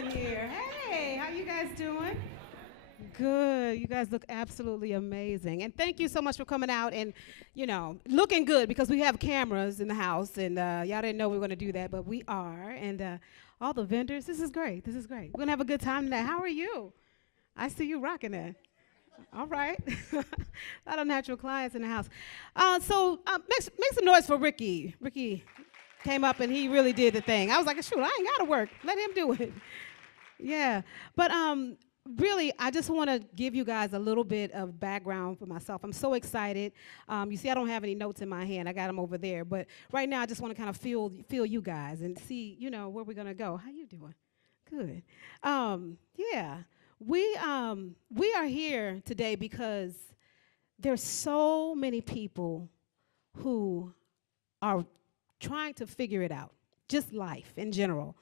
in here. Hey, how you guys doing? Good. You guys look absolutely amazing. And thank you so much for coming out and, looking good because we have cameras in the house and y'all didn't know we were going to do that, but we are. And all the vendors, this is great. This is great. We're going to have a good time tonight. How are you? I see you rocking that. All right. A lot of natural clients in the house. Make some noise for Ricky. Ricky came up and he really did the thing. I was like, shoot, I ain't got to work. Let him do it. Yeah. But really, I just want to give you guys a little bit of background for myself. I'm so excited. You see, I don't have any notes in my hand. I got them over there. But right now, I just want to kind of feel you guys and see, where we're going to go. How you doing? Good. Yeah. We are here today because there's so many people who are trying to figure it out, just life in general.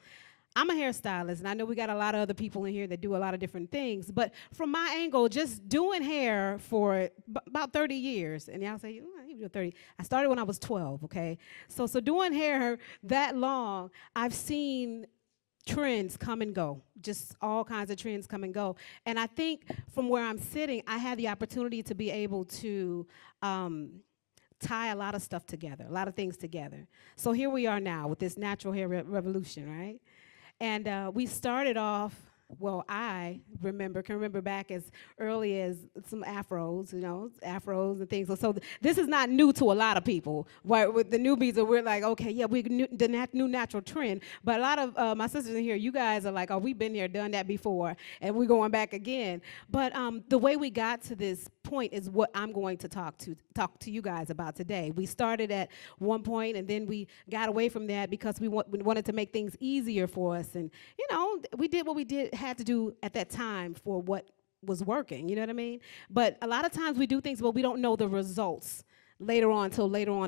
I'm a hairstylist, and I know we got a lot of other people in here that do a lot of different things, but from my angle, just doing hair for about 30 years, and y'all say, you're 30. I started when I was 12, okay? So doing hair that long, I've seen trends come and go, just all kinds of trends come and go. And I think from where I'm sitting, I had the opportunity to be able to tie a lot of stuff together, a lot of things together. So here we are now with this natural hair revolution, right? And we started off, well, I can remember back as early as some afros, afros and things. So this is not new to a lot of people. With the newbies, we're like, okay, yeah, we knew the new natural trend. But a lot of my sisters in here, you guys are like, oh, we've been here, done that before, and we're going back again. But the way we got to this point is what I'm going to talk to you guys about today. We started at one point, and then we got away from that because we wanted to make things easier for us. And, we did what we had to do at that time for what was working, you know what I mean? But a lot of times we do things, but we don't know the results later on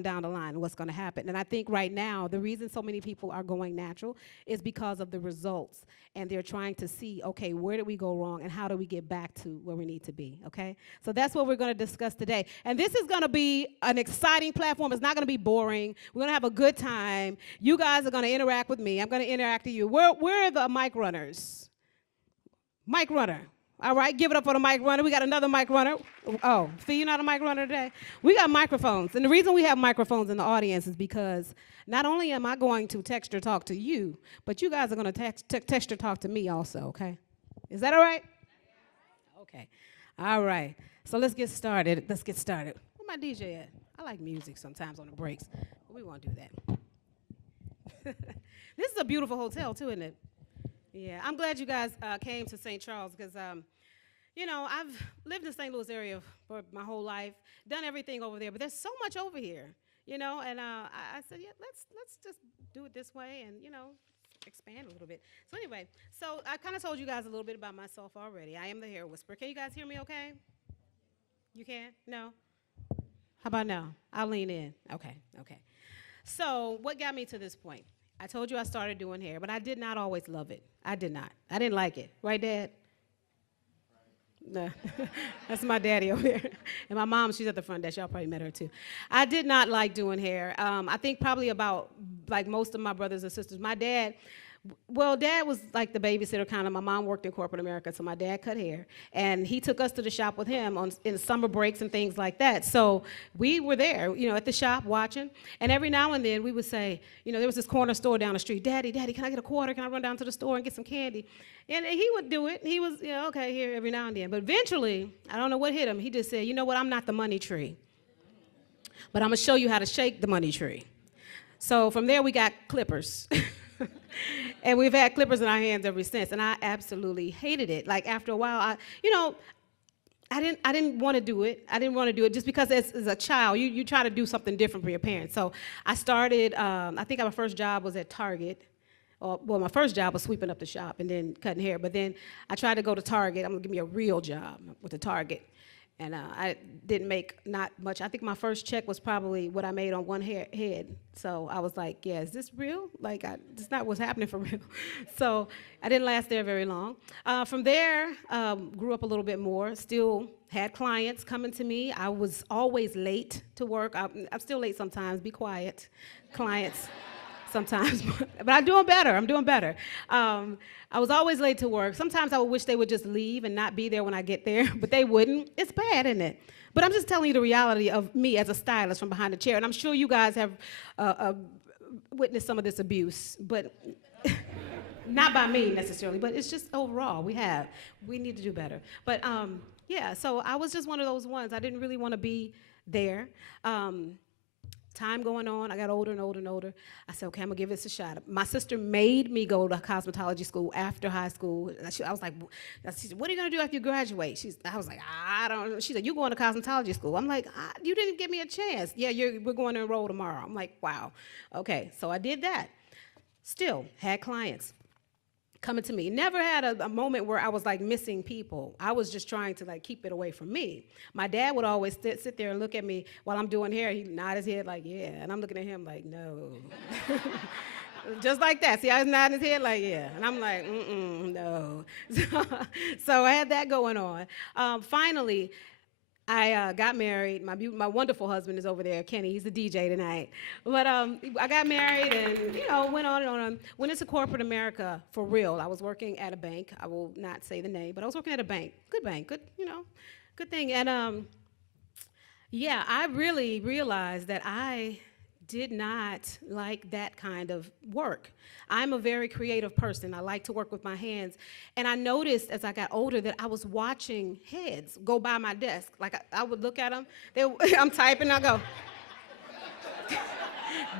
down the line what's going to happen. And I think right now the reason so many people are going natural is because of the results, and they're trying to see, okay, where did we go wrong and how do we get back to where we need to be, okay? So that's what we're going to discuss today. And this is going to be an exciting platform. It's not going to be boring. We're going to have a good time. You guys are going to interact with me. I'm going to interact with you. Where are the mic runners? Mic runner. All right, give it up for the mic runner. We got another mic runner. Oh, see, you're not a mic runner today? We got microphones. And the reason we have microphones in the audience is because not only am I going to text or talk to you, but you guys are going to text or talk to me also, okay? Is that all right? Okay. All right. So let's get started. Where my DJ at? I like music sometimes on the breaks, but we won't do that. This is a beautiful hotel, too, isn't it? Yeah, I'm glad you guys came to St. Charles because, I've lived in St. Louis area for my whole life, done everything over there, but there's so much over here, and I said, yeah, let's just do it this way and, expand a little bit. So anyway, I kind of told you guys a little bit about myself already. I am the hair whisperer. Can you guys hear me okay? You can? No? How about now? I'll lean in. Okay. So what got me to this point? I told you I started doing hair, but I did not always love it. I did not. I didn't like it. Right, Dad? No. That's my daddy over there. And my mom, she's at the front desk. Y'all probably met her, too. I did not like doing hair. I think probably about, like most of my brothers and sisters, my dad, Dad was like the babysitter kind of. My mom worked in corporate America, so my dad cut hair. And he took us to the shop with him in summer breaks and things like that. So we were there, at the shop watching. And every now and then we would say, there was this corner store down the street. Daddy, can I get a quarter? Can I run down to the store and get some candy? And he would do it. He was, okay, here every now and then. But eventually, I don't know what hit him. He just said, you know what, I'm not the money tree. But I'm going to show you how to shake the money tree. So from there, we got clippers. And we've had clippers in our hands ever since, and I absolutely hated it. Like after a while, I didn't want to do it. I didn't want to do it just because as a child, you try to do something different for your parents. So I started. I think my first job was at Target. My first job was sweeping up the shop and then cutting hair. But then I tried to go to Target. I'm gonna give me a real job with the Target. And I didn't make not much. I think my first check was probably what I made on one head. So I was like, yeah, is this real? Like, it's not what's happening for real. So I didn't last there very long. From there, grew up a little bit more, still had clients coming to me. I was always late to work. I'm still late sometimes, be quiet, clients. sometimes, but I'm doing better. I'm doing better. I was always late to work. Sometimes I would wish they would just leave and not be there when I get there, but they wouldn't. It's bad, isn't it? But I'm just telling you the reality of me as a stylist from behind the chair, and I'm sure you guys have witnessed some of this abuse, but not by me necessarily, but it's just overall, we need to do better. But yeah, so I was just one of those ones. I didn't really want to be there. Time going on, I got older and older and older. I said, okay, I'm gonna give this a shot. My sister made me go to cosmetology school after high school. I was like, she said, what are you gonna do after you graduate? I was like, I don't know. She said, you going to cosmetology school? I'm like, you didn't give me a chance. Yeah, we're going to enroll tomorrow. I'm like, wow. Okay, so I did that. Still had clients coming to me. Never had a moment where I was like missing people. I was just trying to like keep it away from me. My dad would always sit there and look at me while I'm doing hair. He'd nod his head like, yeah. And I'm looking at him like, no. Just like that. See, I was nodding his head like, yeah. And I'm like, no. So I had that going on. Finally, I got married. My wonderful husband is over there, Kenny. He's the DJ tonight. But I got married and, went on and on. Went into corporate America for real. I was working at a bank. I will not say the name, but I was working at a bank. Good bank, good thing. And yeah, I really realized that I did not like that kind of work. I'm a very creative person. I like to work with my hands. And I noticed as I got older that I was watching heads go by my desk. Like I would look at them, I'm typing, I go.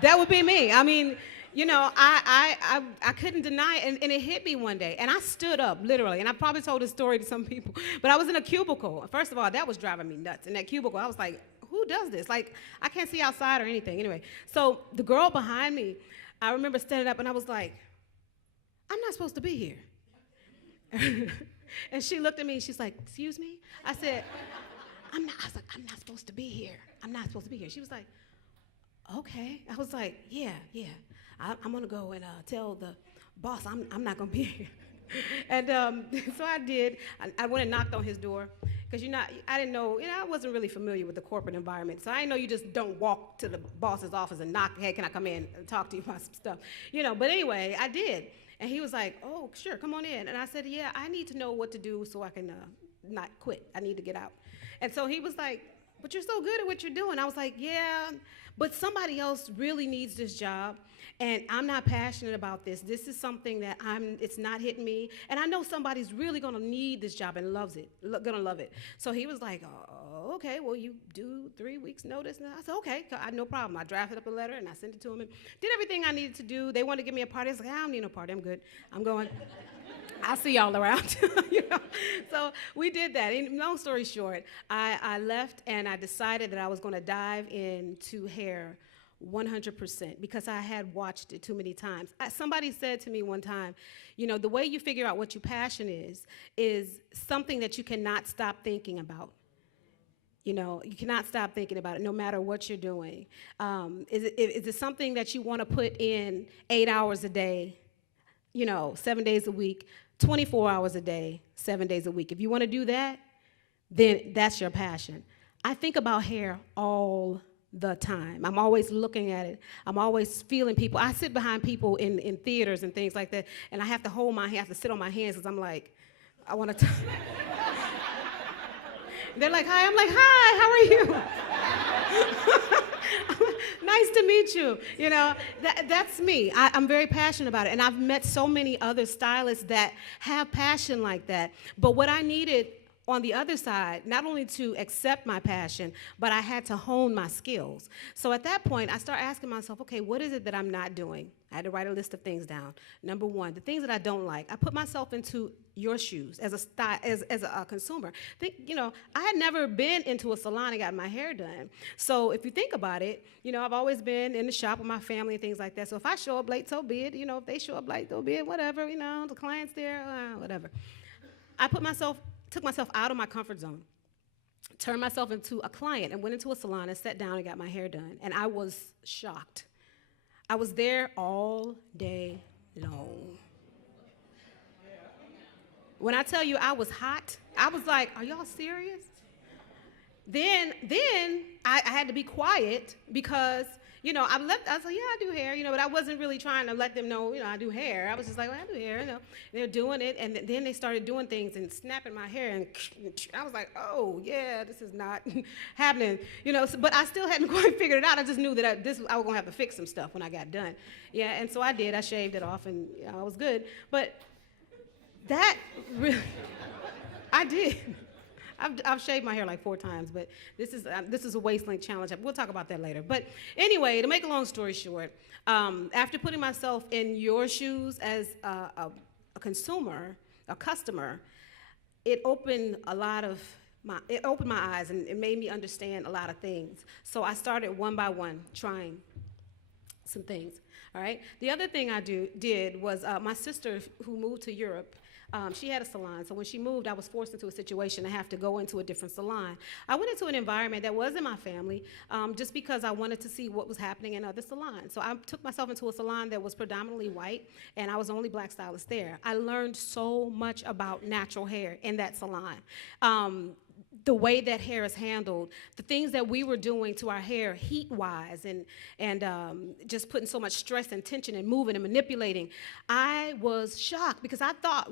That would be me. I mean, I couldn't deny it, and it hit me one day. And I stood up, literally, and I probably told this story to some people, but I was in a cubicle. First of all, that was driving me nuts. In that cubicle, I was like, who does this? Like, I can't see outside or anything. Anyway, so the girl behind me, I remember standing up and I was like, I'm not supposed to be here. And she looked at me and she's like, excuse me? I said, I'm not supposed to be here. I'm not supposed to be here. She was like, okay. I was like, yeah. I'm gonna go and tell the boss I'm not gonna be here. And so I did. I went and knocked on his door. Because I didn't know, I wasn't really familiar with the corporate environment. So I didn't know you just don't walk to the boss's office and knock, hey, can I come in and talk to you about some stuff? But anyway, I did. And he was like, oh, sure, come on in. And I said, yeah, I need to know what to do so I can not quit. I need to get out. And so he was like, but you're so good at what you're doing. I was like, yeah, but somebody else really needs this job. And I'm not passionate about this. This is something that it's not hitting me. And I know somebody's really gonna need this job and gonna love it. So he was like, oh, okay, well, you do 3 weeks notice. And I said, okay, no problem. I drafted up a letter and I sent it to him and did everything I needed to do. They wanted to give me a party. I was like, I don't need no party, I'm good. I'm going. I'll see y'all around. So we did that. And long story short, I left and I decided that I was gonna dive into hair 100% because I had watched it too many times. Somebody said to me one time, the way you figure out what your passion is something that you cannot stop thinking about. You cannot stop thinking about it no matter what you're doing. Is it something that you want to put in 8 hours a day, 7 days a week, 24 hours a day, 7 days a week? If you want to do that, then that's your passion. I think about hair all the time. I'm always looking at it. I'm always feeling people. I sit behind people in theaters and things like that, and I have to hold my hand, I have to sit on my hands because I'm like, I want to. They're like, hi. I'm like, hi, how are you? Nice to meet you. That's me. I'm very passionate about it, and I've met so many other stylists that have passion like that. But what I needed on the other side, not only to accept my passion, but I had to hone my skills. So at that point, I started asking myself, okay, what is it that I'm not doing? I had to write a list of things down. Number one, the things that I don't like. I put myself into your shoes as a consumer. I had never been into a salon and got my hair done. So if you think about it, I've always been in the shop with my family and things like that. So if I show up late, so be it. If they show up late, so be it. Whatever. The client's there, whatever. I took myself out of my comfort zone, turned myself into a client, and went into a salon and sat down and got my hair done. And I was shocked. I was there all day long. When I tell you I was hot, I was like, are y'all serious? Then I had to be quiet because, I was like, yeah, I do hair, but I wasn't really trying to let them know, I do hair. I was just like, well, I do hair. They're doing it, and then they started doing things and snapping my hair, and I was like, oh, yeah, this is not happening, but I still hadn't quite figured it out. I just knew that I was going to have to fix some stuff when I got done. Yeah, and so I did. I shaved it off, and I was good. But that really, I did. I've shaved my hair like 4 times, but this is a waist length challenge. We'll talk about that later. But anyway, to make a long story short, after putting myself in your shoes as a consumer, a customer, it opened my eyes, and it made me understand a lot of things. So I started one by one trying some things. All right. The other thing I did was my sister, who moved to Europe. She had a salon, so when she moved, I was forced into a situation to have to go into a different salon. I went into an environment that wasn't my family, just because I wanted to see what was happening in other salons. So I took myself into a salon that was predominantly white, and I was the only black stylist there. I learned so much about natural hair in that salon. The way that hair is handled, the things that we were doing to our hair heat-wise, and just putting so much stress and tension and moving and manipulating. I was shocked because I thought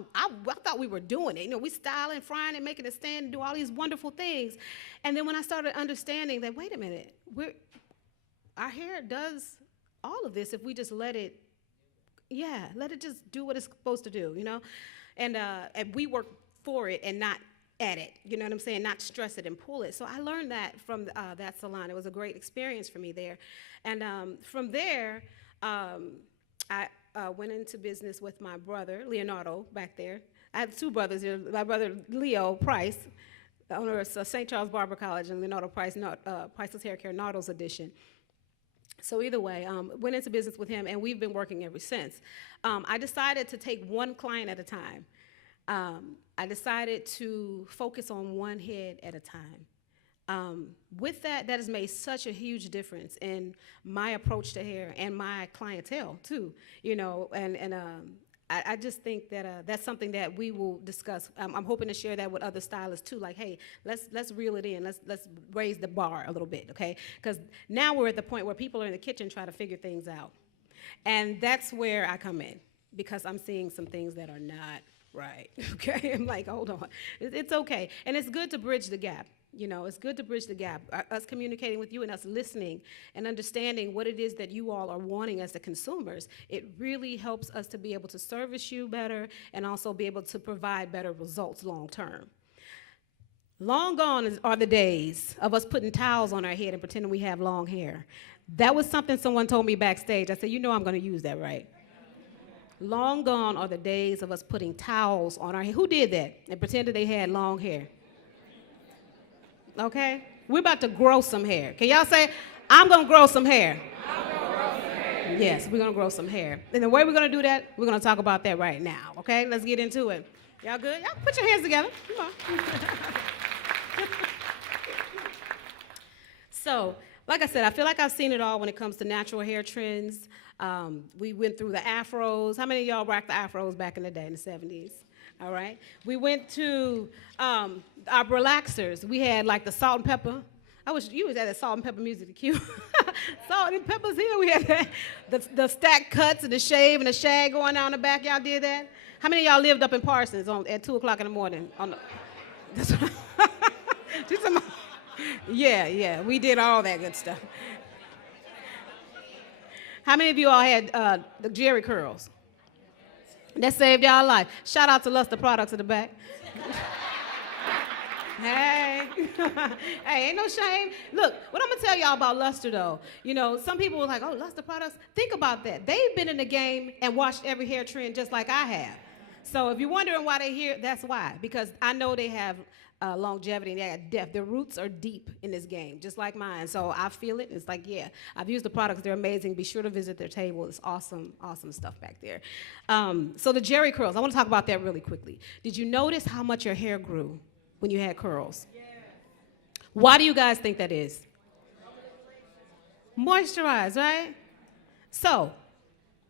we were doing it. We styling, frying, and making it stand and do all these wonderful things. And then when I started understanding that, wait a minute, our hair does all of this if we just let it just do what it's supposed to do, And we work for it and not at it, you know what I'm saying? Not stress it and pull it. So I learned that from that salon. It was a great experience for me there. And from there, I went into business with my brother, Leonardo, back there. I have 2 brothers here. My brother, Leo Price, the owner of St. Charles Barber College, and Leonardo Price, Priceless Hair Care, Nardo's edition. So either way, went into business with him, and we've been working ever since. I decided to take one client at a time. I decided to focus on one head at a time. With that has made such a huge difference in my approach to hair and my clientele too, I just think that that's something that we will discuss. I'm hoping to share that with other stylists too. Like, hey, let's reel it in. Let's raise the bar a little bit, okay? Because now we're at the point where people are in the kitchen trying to figure things out, and that's where I come in, because I'm seeing some things that are not right, okay? I'm like, hold on. It's okay. And it's good to bridge the gap. It's good to bridge the gap. Us communicating with you and us listening and understanding what it is that you all are wanting as the consumers, it really helps us to be able to service you better and also be able to provide better results long term. Long gone are the days of us putting towels on our head and pretending we have long hair. That was something someone told me backstage. I said, I'm going to use that, right? Long gone are the days of us putting towels on our hair. Who did that and pretended they had long hair? Okay? We're about to grow some hair. Can y'all say, I'm going to grow some hair? I'm gonna grow some hair. Yes, we're going to grow some hair. And the way we're going to do that, we're going to talk about that right now. Okay? Let's get into it. Y'all good? Y'all put your hands together. Come on. So, like I said, I feel like I've seen it all when it comes to natural hair trends. We went through the afros. How many of y'all rocked the afros back in the day in the 70s? All right. We went to our relaxers. We had like the salt and pepper. I wish you was at that salt and pepper music, the cue. Salt and pepper's here. We had that, the stacked cuts and the shave and the shag going down the back. Y'all did that? How many of y'all lived up in Parsons at 2 o'clock in the morning? Yeah, we did all that good stuff. How many of you all had the Jerry curls? That saved y'all life. Shout out to Luster Products in the back. Hey, hey, ain't no shame. Look, what I'm gonna tell y'all about Luster though, some people were like, oh, Luster Products. Think about that. They've been in the game and watched every hair trend just like I have. So if you're wondering why they're here, that's why. Because I know they have longevity and they have depth. Their roots are deep in this game, just like mine. So I feel it. It's like, yeah, I've used the products. They're amazing. Be sure to visit their table. It's awesome, awesome stuff back there. So the Jerry curls, I want to talk about that really quickly. Did you notice how much your hair grew when you had curls? Yeah. Why do you guys think that is? Moisturize, right? So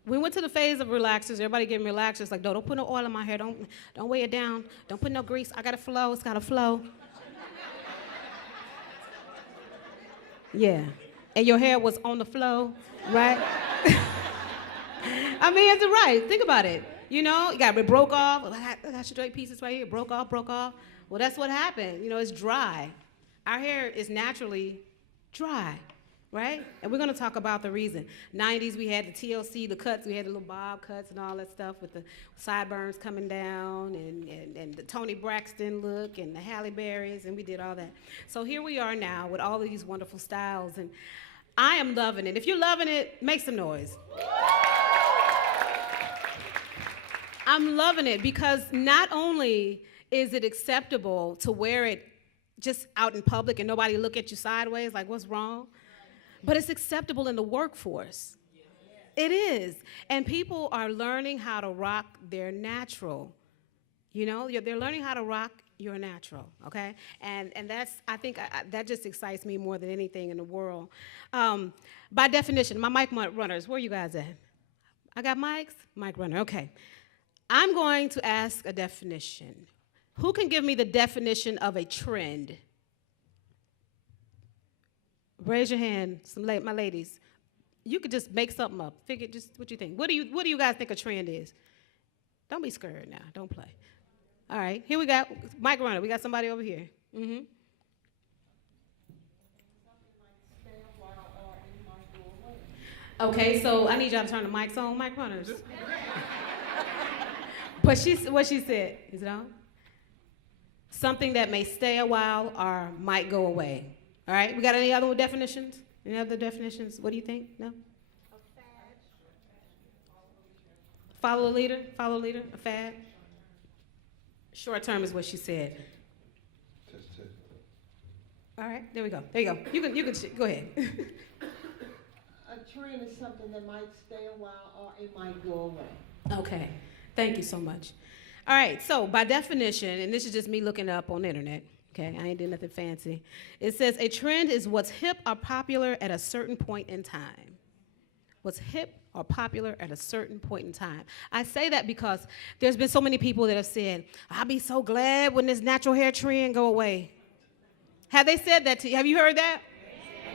we went to the phase of relaxers. Everybody getting relaxers. Like, no, don't put no oil in my hair. Don't weigh it down. Don't put no grease. I got to flow. It's got to flow. Yeah. and your hair was on the flow, right? I mean, it's right. Think about it. You know, it broke off. I got straight pieces right here. Broke off. Well, that's what happened. You know, it's dry. Our hair is naturally dry, right? And we're going to talk about the reason. 90s, we had the TLC, the cuts. We had the little bob cuts and all that stuff with the sideburns coming down and the Toni Braxton look and the Halle Berrys, and we did all that. So here we are now with all of these wonderful styles, and I am loving it. If you're loving it, make some noise. I'm loving it because not only is it acceptable to wear it just out in public and nobody look at you sideways like, what's wrong? But it's acceptable in the workforce. It is. And people are learning how to rock their natural. You know, they're learning how to rock your natural, okay? And that's, I think, that just excites me more than anything in the world. By definition, my mic runners, where you guys at? I got mics? Mic runner, okay. I'm going to ask a definition. Who can give me the definition of a trend? Raise your hand, my ladies. You could just make something up. Figure just what you think. What do you guys think a trend is? Don't be scared now. Don't play. All right, here we go. Mike Runner, we got somebody over here. Mm-hmm. Okay, so I need y'all to turn the mics on, Mike Runners. But what she said, is it on? Something that may stay a while or might go away. All right, we got any other definitions? Any other definitions? What do you think? No? A fad. Follow a leader, a fad. Short term is what she said. All right, there we go. There you go. You can go ahead. A trend is something that might stay a while or it might go away. Okay. Thank you so much. All right, so by definition, and this is just me looking up on the internet, okay, I ain't doing nothing fancy. It says a trend is what's hip or popular at a certain point in time. What's hip or popular at a certain point in time. I say that because there's been so many people that have said, I'll be so glad when this natural hair trend go away. Have they said that to you? Have you heard that? Yes.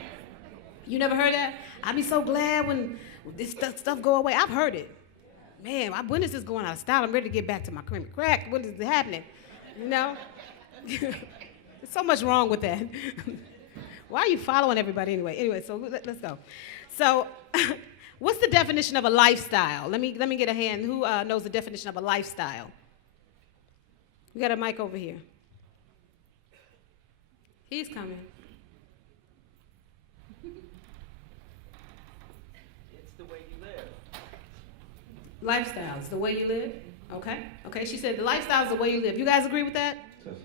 You never heard that? I'll be so glad when this stuff go away. I've heard it. Man, when is this going out of style? I'm ready to get back to my creamy crack. What is happening? You know? There's so much wrong with that. Why are you following everybody anyway? Anyway, so let's go. So what's the definition of a lifestyle? Let me get a hand. Who knows the definition of a lifestyle? We got a mic over here. He's coming. Lifestyle is the way you live. Okay. She said the lifestyle is the way you live. You guys agree with that? Yes.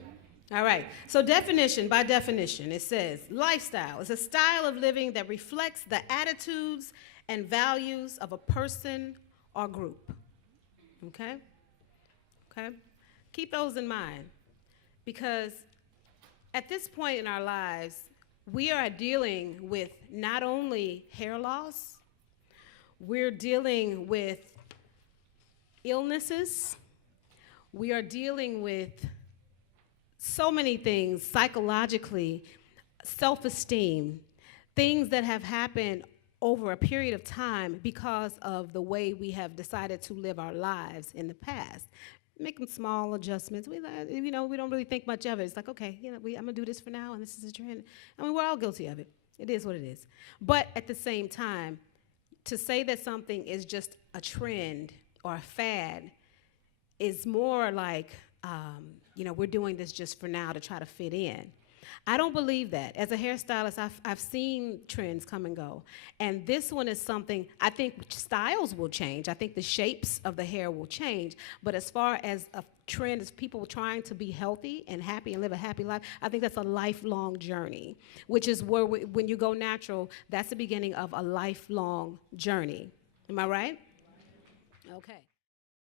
All right. So by definition, it says lifestyle is a style of living that reflects the attitudes and values of a person or group. Okay? Keep those in mind because at this point in our lives, we are dealing with not only hair loss, we're dealing with illnesses. We are dealing with so many things psychologically, self-esteem, things that have happened over a period of time because of the way we have decided to live our lives in the past. Making small adjustments. We don't really think much of it. It's like, okay, I'm gonna do this for now, and this is a trend. I mean, we're all guilty of it. It is what it is. But at the same time, to say that something is just a trend or a fad is more like, we're doing this just for now to try to fit in. I don't believe that. As a hairstylist, I've seen trends come and go. And this one is something, I think styles will change. I think the shapes of the hair will change. But as far as a trend is people trying to be healthy and happy and live a happy life, I think that's a lifelong journey, which is where when you go natural, that's the beginning of a lifelong journey. Am I right? Okay.